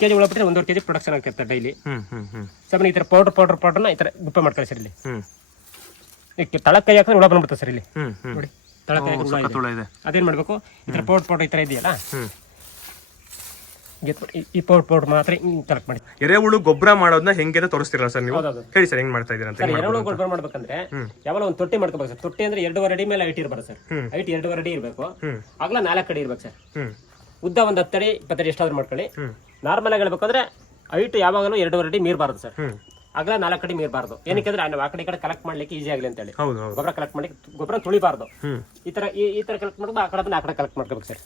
KG ಹುಳ ಬಿಟ್ಟರೆ ಒಂದೂವರೆ ಕೆಜಿ ಪ್ರೊಡಕ್ಷನ್ ಆಗ್ತಿರ್ತಾರೆ ಡೈಲಿ ಸರ್ ಈ ಥರ ಪೌಡರ್ ಪೌಡರ್ ಪೌಡರ್ನ ಈ ಥರ ಗುಪ್ಪೆ ಮಾಡ್ಕೊಳ್ಳಿ ಸರ್ ಇಲ್ಲಿ. ಈಗ ತಳಕ್ಕೆ ಕೈ ಹಾಕಿದ್ರೆ ಹುಳ ಬಂದ್ಬಿಡ್ತದೆ ಸರ್ ಇಲ್ಲಿ. ನೋಡಿ ತಳಕ್ಕೆ ಹುಳ ಇದೆ. ಅದೇನು ಮಾಡಬೇಕು? ಈ ಥರ ಪೌಡರ್ ಪೌಡರ್ ಈ ಥರ ಇದೆಯಲ್ಲ? ಈ- ಪೌಡರ್ ಪೌಡರ್ ಮಾತ್ರ ಹಿಂಗೆ ಕಲೆಕ್ಟ್ ಮಾಡಿ. ಎರೆಹುಳು ಗೊಬ್ಬರ ಮಾಡೋದನ್ನ ಹೆಂಗೆ ಅಂತ ತೋರಿಸ್ತಿರಲ್ಲ ಸರ್ ನೀವು? ಹೇಳಿ ಸರ್ ಹೆಂಗ್ ಮಾಡ್ತಾ ಇದ್ದೀರಾ ಅಂತ ಎರೆಹುಳು ಗೊಬ್ಬರ ಮಾಡ್ಬೇಕಂದ್ರೆ ಯಾವಾಗ ಒಂದು ತೊಟ್ಟಿ ಮಾಡ್ಕೋಬೇಕು ಸರ್. ತೊಟ್ಟಿ ಅಂದ್ರೆ ಎರಡೂವರೆ ಅಡಿ ಮೇಲೆ ಹೈಟ್ ಇರಬಾರ್ದು ಸರ್. ಐಟ್ ಎರಡೂವರೆ ಅಡಿ ಇರಬೇಕು. ಆಗಲ ಆಗ್ಲ ನಾಲ್ಕು ಅಡಿ ಇರ್ಬೇಕು ಸರ್. ಉದ್ದ ಒಂದ್ ಹತ್ತಡಿ ಇಪ್ಪತ್ತಡಿ ಎಷ್ಟಾದ್ರೂ ಮಾಡ್ಕೊಳ್ಳಿ. ನಾರ್ಮಲ್ ಆಗಿ ಹೇಳ್ಬೇಕಂದ್ರೆ ಹೈಟ್ ಯಾವಾಗಲೂ ಎರಡೂವರೆ ಅಡಿ ಮೀರಬಾರ್ದು ಸರ್. ಅಗಲ ನಾಲ್ಕು ಅಡಿ ಮೀರಬಾರ್ದು. ಏನಕ್ಕೆ ಅಂದ್ರೆ ನಾವು ಆ ಕಡೆ ಈ ಕಡೆ ಕಲೆಕ್ಟ್ ಮಾಡ್ಲಿಕ್ಕೆ ಈಸಿ ಆಗಲಿ ಅಂತ ಹೇಳಿ ಗೊಬ್ಬರ ಕಲೆಕ್ಟ್ ಮಾಡಿ ಗೊಬ್ಬರ ತುಳಿಬಾರ್ದು. ಈ ತರ ಈ ತರ ಕಲೆಕ್ಟ್ ಮಾಡ್ಬೇಕು ಆ ಕಡೆ ಆ ಕಡೆ ಕಲೆಕ್ಟ್ ಮಾಡ್ಕೋಬೇಕು ಸರ್.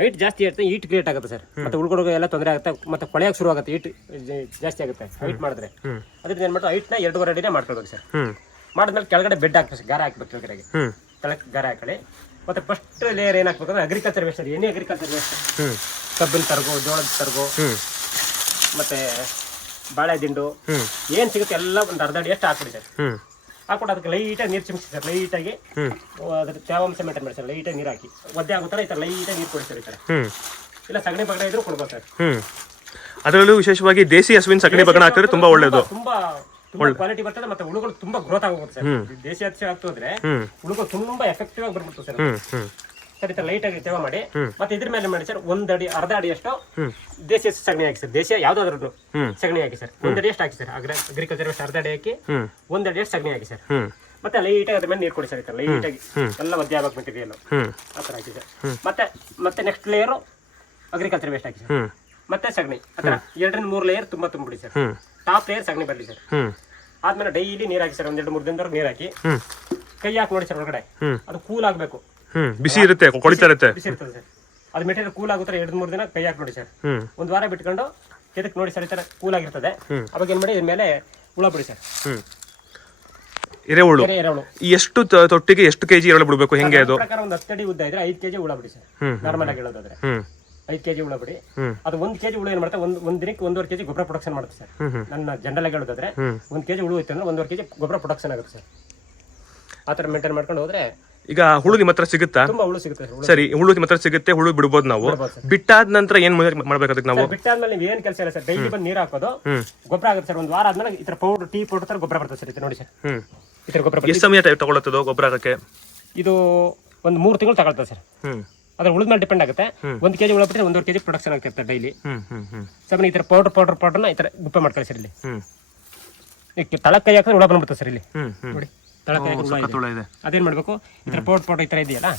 ಹೈಟ್ ಜಾಸ್ತಿ ಇರ್ತದೆ ಈಟ್ ಕ್ರಿಯೇಟ್ ಆಗುತ್ತೆ ಸರ್. ಮತ್ತೆ ಉಳ್ಕೊಡೋಕೆ ಎಲ್ಲ ತೊಂದರೆ ಆಗುತ್ತೆ ಮತ್ತೆ ಕೊಳೆಯಕ್ಕೆ ಶುರು ಆಗುತ್ತೆ ಈಟ್ ಜಾಸ್ತಿ ಆಗುತ್ತೆ ಹೈಟ್ ಮಾಡಿದ್ರೆ. ಅದ್ರಿಂದ ಏನ್ ಮಾಡ್ತಾರೆ ಹೈಟ್ನ ಎರಡೂವರೆ ಅಡಿನೇ ಮಾಡ್ಕೊಳ್ಬೇಕು ಸರ್. ಮಾಡಿದ್ಮೇಲೆ ಕೆಳಗಡೆ ಬೆಡ್ ಹಾಕ್ಬೇಕು ಗಾರ ಹಾಕ್ಬೇಕು ಕೆಳಗಡೆಗೆ. ಕೆಳಗೆ ಗಾರ ಹಾಕೊಳ್ಳಿ. ಮತ್ತೆ ಫಸ್ಟ್ ಲೇಯರ್ ಏನು ಹಾಕ್ಬೇಕು ಅಂದ್ರೆ agriculture waste any agriculture waste hmm. ಕಬ್ಬಿನ ತರ್ಗು ಜೋಳದ ತರ್ಗು ಹ್ಮ್. ಮತ್ತೆ ಬಾಳೆ ದಿಂಡು ಹ್ಮ್. ಏನು ಸಿಗುತ್ತೆ ಎಲ್ಲ ಒಂದು ಅರ್ಧ ಅಡಿ ಎಷ್ಟು ಹಾಕ್ಬಿಡಿ ಸರ್ ಹ್ಮ್. ಹಾಕ್ಬಿಟ್ಟು ಅದಕ್ಕೆ ಲೈಟಾಗಿ ನೀರು ಚಿಮ್ಸಿ ಸರ್ ಲೈಟಾಗಿ ಹ್ಮ್. ಅದ್ರ ತೇವಾಂಶ ಮೇಂಟೈನ್ ಮಾಡಿ ಸರ್ ಲೈಟಾಗಿ ನೀರು ಹಾಕಿ. ಒದ್ದೆ ಆಗುತ್ತಾರೆ ಈ ಥರ ಲೈಟಾಗಿ ನೀರು ಕೊಡಿ ಸರ್ ಈ ಥರ. ಹ್ಮ್. ಇಲ್ಲ ಸಗಣಿ ಬಗಡೆ ಇದ್ರು ಕೊಡ್ಬೋದು ಸರ್. ಹ್ಮ್. ಅದರಲ್ಲೂ ವಿಶೇಷವಾಗಿ ದೇಸಿ ಹಸುವಿನ ಸಗಣಿ ಬಗಣ ಹಾಕಿದ್ರೆ ತುಂಬಾ ಒಳ್ಳೇದು. ತುಂಬಾ ತುಂಬಾ ಕ್ವಾಲಿಟಿ ಬರ್ತದೆ ಮತ್ತೆ ಹುಳುಗಳು ತುಂಬಾ ಗ್ರೋತ್ ಆಗೋಗುತ್ತೆ ಸರ್. ದೇಶಿ ಹಚ್ಚಿ ಹಾಕ್ತೋದ್ರೆ ಹುಳುಗಳು ತುಂಬಾ ಎಫೆಕ್ಟಿವ್ ಆಗಿ ಬರ್ಬಿಡ್ತು ಸರ್ ಸರ್ ಈ ಲೈಟ್ ಆಗಿ ತೇವ ಮಾಡಿ. ಮತ್ತೆ ಇದ್ರ ಮೇಲೆ ಮಾಡಿ ಸರ್ ಒಂದ್ ಅಡಿ ಅರ್ಧ ಅಡಿ ಅಷ್ಟು ದೇಶಿ ಸಗಣಿ ಹಾಕಿ ಸರ್. ದೇಶಿ ಯಾವ್ದಾದ್ರು ಸಗಣಿ ಹಾಕಿ ಸರ್. ಒಂದ್ ಅಡಿ ಎಷ್ಟು ಹಾಕಿ ಸರ್. ಅಗ್ರ ಅಗ್ರಿಕಲ್ಚರ್ ವೇಸ್ಟ್ ಅರ್ಧ ಅಡಿ ಹಾಕಿ ಒಂದ್ ಅಡಿ ಅಷ್ಟು ಸಗಣಿ ಹಾಕಿ ಸರ್. ಮತ್ತೆ ಲೈಟ್ ಆಗಿ ಅದ್ರ ಮೇಲೆ ನೀರು ಕೊಡಿ ಸರ್ ಈ ಲೈಟ್ ಆಗಿ ಎಲ್ಲ ಮಧ್ಯ ಆಗ್ಬೇಕು ಮೆಟೀರಿಯಲ್ ಆ ತರ ಹಾಕಿ ಸರ್. ಮತ್ತೆ ಮತ್ತೆ ನೆಕ್ಸ್ಟ್ ಲೇಯರ್ ಅಗ್ರಿಕಲ್ಚರ್ ವೇಸ್ಟ್ ಹಾಕಿ ಸರ್. ಮತ್ತೆ ಸಗಣಿ. ಆ ಎರಡರಿಂದ ಮೂರು ಲೇಯರ್ ತುಂಬಾ ತುಂಬಿಡಿ ಸರ್. ಟಾಪ್ ಲೇಯರ್ ಸಗಣಿ ಬರಲಿ ಸರ್. ಹ್ಮ್. ಆದ್ಮೇಲೆ ಡೈಲಿ ನೀರ್ ಹಾಕಿ ಸರ್ ಒಂದೆರಡು ಮೂರು ದಿನದವರೆಗೆ ನೀರ್ ಹಾಕಿ. ಹ್ಮ್. ಕೈ ಹಾಕಿ ನೋಡಿ ಸರ್ ಒಳಗಡೆ. ಹ್ಮ್. ಅದು ಕೂಲ್ ಆಗಬೇಕು. ಹ್ಮ್. ಬಿಸಿ ಇರುತ್ತೆ ಕೊಳಿತಾ ಇರುತ್ತೆ. ಬಿಸಿ ಇರ್ತದೆ ಸರ್. ಅದು ಮೆಟೀರಿಯಲ್ ಕೂಲ್ ಆಗುತ್ತೆ ಎರಡು ಮೂರು ದಿನ ಕೈ ಹಾಕಿ ನೋಡಿ ಸರ್. ಹ್ಮ್. ಒಂದು ವಾರ ಬಿಟ್ಕೊಂಡು ಎದಕ್ಕೆ ನೋಡಿ ಸರ್ ಈ ತರ ಕೂಲ್ ಆಗಿರ್ತದೆ. ಅವಾಗ ಏನು ಮಾಡಿ ಇದ್ರ ಮೇಲೆ ಹುಳ ಬಿಡಿ ಸರ್. ಹ್ಮ್. ಎರೆಹುಳು. ಬೇರೆ ಎಷ್ಟು ತ- ತೊಟ್ಟಿಗೆ ಎಷ್ಟು ಕೆಜಿ ಎರೆಹುಳು ಬಿಡ್ಬೇಕು ಹೆಂಗೆ ಅದು? ಪ್ರಕಾರ ಒಂದು ಹತ್ತಡಿ ಉದ್ದ ಇದ್ರೆ ಐದು ಕೆಜಿ ಹುಳ ಬಿಡಿ ಸರ್. ನಾರ್ಮಲ್ ಆಗಿ ಹೇಳೋದಾದ್ರೆ. ಹ್ಮ್. ಐದು ಕೆಜಿ ಹುಳ ಬಿಡಿ. ಅದು ಒಂದ್ ಕೆಜಿ ಹುಳು ಏನ್ ಮಾಡುತ್ತೆ ಒಂದ್ ಒಂದ್ ದಿನಕ್ಕೆ ಒಂದೂವರೆ ಕೆಜಿ ಗೊಬ್ಬರ ಪ್ರೊಡಕ್ಷನ್ ಮಾಡುತ್ತೆ ಸರ್. ನನ್ನ ಜನರಲ್ ಆಗಿ ಹೇಳೋದಾದ್ರೆ ಒಂದ್ ಕೆಜಿ ಹುಳು ಇತ್ತು ಅಂದ್ರೆ ಒಂದೂವರೆ ಕೆಜಿ ಗೊಬ್ಬರ ಪ್ರೊಡಕ್ಷನ್ ಆಗುತ್ತೆ ಸರ್. ಆ ತರ ಮೇಂಟೈನ್ ಮಾಡ್ಕೊಂಡು ಹೋದ್ರೆ ಈಗ ಹುಳು ನಿಮ್ಮ ಹತ್ರ ಸಿಗುತ್ತಾ? ತುಂಬಾ ಹುಳು ಸಿಗುತ್ತೆ ಸರ್ ಹುಳು. ಸರಿ ಹುಳು ನಿಮ್ಮ ಹತ್ರ ಸಿಗುತ್ತೆ ಹುಳು ಬಿಡ್ಬೋದು ನಾವು. ಬಿಟ್ಟಾದ ನಂತರ ಏನ್ ಮುಂದೆ ಮಾಡ್ಬೇಕು ಅದಕ್ಕೆ ನಾವು? ಸರ್, ಬಿಟ್ಟಾದ್ಮೇಲೆ ನೀವು ಏನು ಕೆಲಸ ಇಲ್ಲ ಸರ್. ಡೈಲಿ ಬಂದು ನೀರು ಹಾಕೋದು ಗೊಬ್ಬರ ಆಗುತ್ತೆ ಸರ್. ಒಂದ್ ವಾರ ಆದ್ಮೇಲೆ ಈ ಪೌಡರ್ ಟೀ ಪೌಡರ್ ತರ ಗೊಬ್ಬರ ಬರ್ತದೆ ಸರ್ ಇದು ನೋಡಿ ಸರ್. ಹ್ಮ್. ಈ ತರ ಗೊಬ್ಬರ ಎಷ್ಟು ಸಮಯ ಟೈಪ್ ತಗೊಳತ್ತದು ಗೊಬ್ಬರ ಹಾಕಕ್ಕೆ? ಇದು ಒಂದ್ ಮೂರು ತಿಂಗಳು ತಗೊಳ್ತದೆ ಸರ್. ಹ್ಮ್. ಅದ್ರ ಉಳಿದ ಮೇಲೆ ಡಿಪೆಂಡ್ ಆಗುತ್ತೆ. ಒಂದು ಕೆಜಿ ಉಳ ಬಿಟ್ಟರೆ ಒಂದೂವರೆ ಕೆಜಿ ಪ್ರೊಡಕ್ಷನ್ ಆಗ್ತಿರ್ತಾರೆ ಡೈಲಿ ಸರ್ ಈ ತರ ಪೌಡರ್ ಪೌಡರ್ ಪೌಡರ್ನ ಈ ತರ ಗುಪ್ಪೆ ಮಾಡ್ಕೊಳ್ಳಿ ಸರ್ ಇಲ್ಲಿ. ಈಗ ತಳಕ್ಕೆ ಕೈ ಹಾಕಿದ್ರೆ ಹುಳ ಬಂದ್ಬಿಡುತ್ತೆ ಸರ್ ಇಲ್ಲಿ. ನೋಡಿ ತಳಕ್ಕೆ ಹುಳ ಇದೆ. ಅದೇನು ಮಾಡಬೇಕು? ಈ ಥರ ಪೌಡರ್ ಪೌಡರ್ ಈ ಥರ ಇದೆಯಲ್ಲ?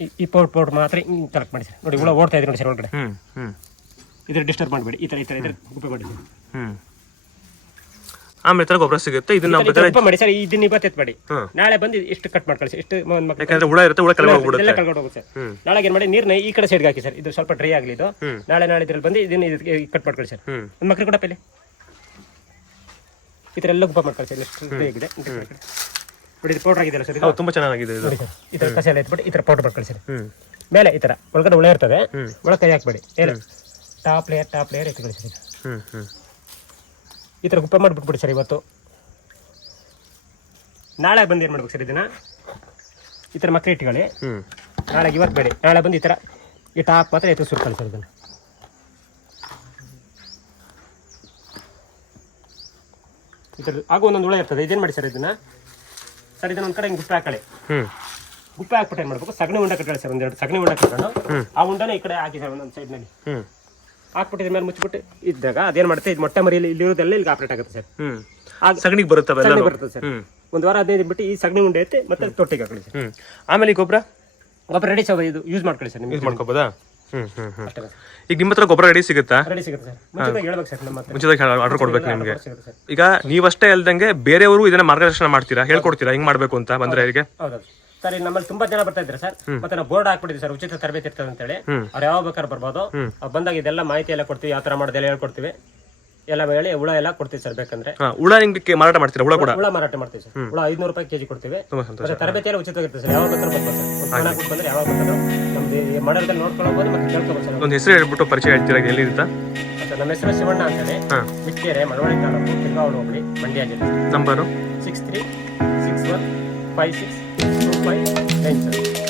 ಈ- ಈ ಪೌಡರ್ ಪೌಡರ್ ಮಾತ್ರ ಹಿಂಗೆ ಕಲೆಕ್ಟ್ ಮಾಡಿ ಸರ್. ನೋಡಿ ಹುಳ ಓಡ್ತಾ ನೋಡಿ ಸರ್ ಒಳಗಡೆ. ಇದ್ರ ಡಿಸ್ಟರ್ಬ್ ಮಾಡಬೇಡಿ. ಈ ಥರ ಈ ಥರ ಇದ್ರ ಗುಪ್ಪೆ ಮಾಡಿ. ಆಮೇಲೆ ತರ ಗೊಬ್ಬರ ಸಿಗುತ್ತೆ. ಇದನ್ನ ನಾವು ಬೇಕಾದ್ರೆ ಮಾಡಿ ಸರ್ ಇದನ್ನ ಇವತ್ತು ಮಾಡಿ. ಹ್ಮ್. ನಾಳೆ ಬಂದು ಇಷ್ಟು ಕಟ್ ಮಾಡ್ಕೊಳ್ಳಿ ಸರ್. ಇಷ್ಟು ಒಂದು ಯಾಕಂದ್ರೆ ಹುಳ ಇರುತ್ತೆ ಹುಳ ಕೆಳಗೆ ಹೋಗ್ಬಿಡುತ್ತೆ. ನಾಳೆ ಕಳ್ಕೊಂಡು ಹೋಗುತ್ತೆ ಸರ್. ಹ್ಮ್. ನಾಳೆಗೆ ಏನು ಮಾಡಿ ನೀರ್ನ ಈ ಕಡೆ ಸೈಡ್ಗೆ ಹಾಕಿ ಸರ್. ಇದು ಸ್ವಲ್ಪ ಡ್ರೈ ಆಗಲಿ ಇದು. ಹ್ಮ್. ನಾಳೆ ನಾಳೆ ಇದ್ರಲ್ಲಿ ಬಂದು ಇದನ್ನ ಕಟ್ ಮಾಡ್ಕೊಳ್ಳಿ ಸರ್. ಹ್ಮ್. ಒಂದು ಮಕ್ಕಳು ಕೂಡ ಪೆಲೆ. ಈ ಥರ ಎಲ್ಲ ಗುಪ್ಪ ಮಾಡ್ಕೊಳ್ಳಿ ಸರ್. ಎಷ್ಟು ಡ್ರೈ ಆಗಿದೆ ನೋಡಿ ಇದು ಪೌಡರ್ ಆಗಿದೆಯಲ್ಲ ಸರ್ ಇದು? ಹೌದು ತುಂಬಾ ಚೆನ್ನಾಗಿದೆ ಇದು. ನೋಡಿ ಸರ್ ಈ ಥರ ಕಸ ಎಲ್ಲ ಎತ್ಬಿಟ್ಟು ಈ ಥರ ಪೌಡರ್ ಮಾಡ್ಕೊಳ್ಳಿ ಸರ್. ಹ್ಮ್. ಮೇಲೆ ಈ ಥರ ಒಳಗಡೆ ಹುಳ ಇರ್ತದೆ. ಒಳಗೆ ಕೈ ಹಾಕ್ಬೇಡಿ. ಏನು ಟಾಪ್ ಲೇಯರ್ ಟಾಪ್ ಲೇಯರ್ ಎತ್ಕೊಳ್ಳಿ ಸರ್. ಇದು. ಹ್ಮ್ ಹ್ಮ್. ಈ ಥರ ಕುಪ್ಪೆ ಮಾಡಿಬಿಟ್ಬಿಡಿ ಸರ್ ಇವತ್ತು. ನಾಳೆ ಬಂದು ಏನು ಮಾಡ್ಬೇಕು ಸರ್ ಇದನ್ನು ಈ ಥರ ಮಕ್ಕಳು ಇಟ್ಕೊಳ್ಳಿ. ಹ್ಞೂ ನಾಳೆಗೆ ಇವತ್ತು ಬೇಡಿ. ನಾಳೆ ಬಂದು ಈ ಥರ ಈ ಟಾಪ್ ಮಾತ್ರ ಎತ್ತು ಸುರ್ಕೊಳ್ಳಿ ಸರ್ ಇದನ್ನು. ಈ ಥರ ಆಗ ಒಂದೊಂದು ಹುಳ ಇರ್ತದೆ. ಇದೇನು ಮಾಡಿ ಸರ್ ಇದನ್ನು? ಸರ್ ಇದನ್ನ ಒಂದು ಕಡೆ ಹಿಂಗೆ ಗುಪ್ಪೆ ಹಾಕೊಳ್ಳಿ. ಹ್ಞೂ ಗುಪ್ಪೆ ಹಾಕ್ಬಿಟ್ಟು ಏನು ಮಾಡಬೇಕು? ಸಗಣಿ ಉಂಡೆ ಕಟ್ಕೊಳ್ಳಿ ಸರ್ ಒಂದೆರಡು ಸಗಣಿ ಉಂಡೆ ಕಟ್ಕೊಂಡು. ಆ ಉಂಡೆನೇ ಈ ಕಡೆ ಹಾಕಿ ಸರ್ ಒಂದೊಂದು ಸೈಡ್ನಲ್ಲಿ ಹ್ಮ್. ಹಾಕ್ಬಿಟ್ಟು ಇದ್ರ ಮೇಲೆ ಮುಚ್ಚಿಬಿಟ್ಟು ಇದ್ದಾಗ ಅದೇನು ಮಾಡುತ್ತೆ? ಇದು ಮೊಟ್ಟೆ ಮರಿಯಲ್ಲಿ ಇಲ್ಲಿರೋದೆಲ್ಲ ಇಲ್ಲಿ ಆಪರೇಟ್ ಆಗುತ್ತೆ ಸರ್. ಹ್ಮ್. ಆಗ ಸಗಣಿಗೆ ಸಗಣಿ ಬರ್ತದೆ ಸರ್. ಒಂದು ವಾರ ಹದಿನೈದು ಇದ್ಬಿಟ್ಟು ಬಿಟ್ಟು ಈ ಸಗಣಿ ಉಂಡೆ ಐತೆ ಮತ್ತೆ ತೊಟ್ಟಿಗೆ ಹಾಕೊಳ್ಳಿ ಸರ್. ಹ್ಮ್. ಆಮೇಲೆ ಈ ಗೊಬ್ಬರ? ಗೊಬ್ಬರ ರೆಡಿ ಸರ್ ಇದು ಯೂಸ್ ಮಾಡ್ಕೊಳ್ಳಿ ಸರ್ ಯೂಸ್ ನಿಮ್ಗೆ ಮಾಡ್ಕೋಬೋದಾ? ಹ್ಮ್ ಹ್ಮ್ ಹ್ಮ್. ಅಷ್ಟೇ ಈಗ ನಿಮ್ಮ ಹತ್ರ ಗೊಬ್ಬರ ರೆಡಿ ಸಿಗುತ್ತಾ? ರೆಡಿ ಸಿಗುತ್ತೆ ಸರ್. ಮುಂಚೆದಾಗ ಹೇಳ್ಬೇಕು ಸರ್ ನಮ್ಮ ಹತ್ರ. ಮುಂಚಿತವಾಗಿ ಆರ್ಡರ್ ಕೊಡ್ಬೇಕು ನಿಮ್ಗೆ. ಸಿಗುತ್ತೆ ಸರ್. ಈಗ ನೀವಷ್ಟೇ ಅಲ್ದಂಗೆ ಬೇರೆಯವರು ಇದನ್ನ ಮಾರ್ಗದರ್ಶನ ಮಾಡ್ತೀರಾ? ಹೇಳ್ಕೊಡ್ತೀರಾ? ಹಿಂಗ್ ಮಾಡ್ಬೇಕು ಅಂತ ಬಂದ್ರೆ ಅವರಿಗೆ? ಹೌದೌದು ಸರ್ ನಮ್ಮಲ್ಲಿ ತುಂಬಾ ಜನ ಬರ್ತಾ ಇದ್ರೆ ಸರ್. ಮತ್ತೆ ನಾವು ಬೋರ್ಡ್ ಹಾಕ್ಬಿಟ್ಟಿದ್ವಿ ಸರ್ ಉಚಿತ ತರಬೇತಿ ಇರ್ತದೆ ಅಂತ ಹೇಳಿ ಅವ್ರು ಯಾವಾಗ ಬೇಕಾದ್ರೆ ಬರ್ಬೋದು. ಅವ್ರು ಬಂದಾಗ ಇದೆಲ್ಲ ಮಾಹಿತಿ ಎಲ್ಲ ಕೊಡ್ತೀವಿ ಯಾವ ತರ ಮಾಡೋದೆಲ್ಲ ಹೇಳ್ಕೊಡ್ತೀವಿ. ಎಲ್ಲ ಹೇಳಿ ಹುಳ ಎಲ್ಲ ಕೊಡ್ತೀವಿ ಸರ್ ಬೇಕಂದ್ರೆ. ಹುಳ ನಿಮ್ಗೆ ಮಾರಾಟ ಮಾಡ್ತೀರಾ? ಹುಳ ಕೂಡ? ಹುಳ ಮಾರಾಟ ಮಾಡ್ತೀವಿ ಸರ್. ಹುಳ ಐದ್ನೂರು ರೂಪಾಯಿ ಕೆಜಿ ಕೊಡ್ತೀವಿ. ಮತ್ತೆ ತರಬೇತಿ ಎಲ್ಲ ಉಚಿತವಾಗಿರ್ತದೆ ಸರ್. ಯಾವಾಗ ಬೇಕಾದ್ರೂ ಬರ್ಬೋದು ಸರ್. ಹಣ ಕೊಟ್ಟು ಯಾವಾಗ ಬೇಕಾದ್ರೂ ನಮ್ದು ಮಾಡಲ್ದಲ್ಲಿ ನೋಡ್ಕೊಳ್ಬೋದು ಮತ್ತೆ ಕೇಳ್ಕೊಬೋದು ಸರ್. ಒಂದು ಹೆಸರು ಹೇಳ್ಬಿಟ್ಟು ಪರಿಚಯ ಹೇಳ್ತೀರಾ? ಎಲ್ಲಿ ಇರುತ್ತಾ ನಮ್ಮ ಹೆಸರು ಶಿವಣ್ಣ ಅಂತೇಳಿ. ಮಿಕ್ಕೇರೆ ಮಳವಳ್ಳಿ ತಾಲೂಕು ತಿರ್ಗಾವಳು ಹೋಬಳಿ ಮಂಡ್ಯ ಜಿಲ್ಲೆ. Number six three six one five six two five nine sir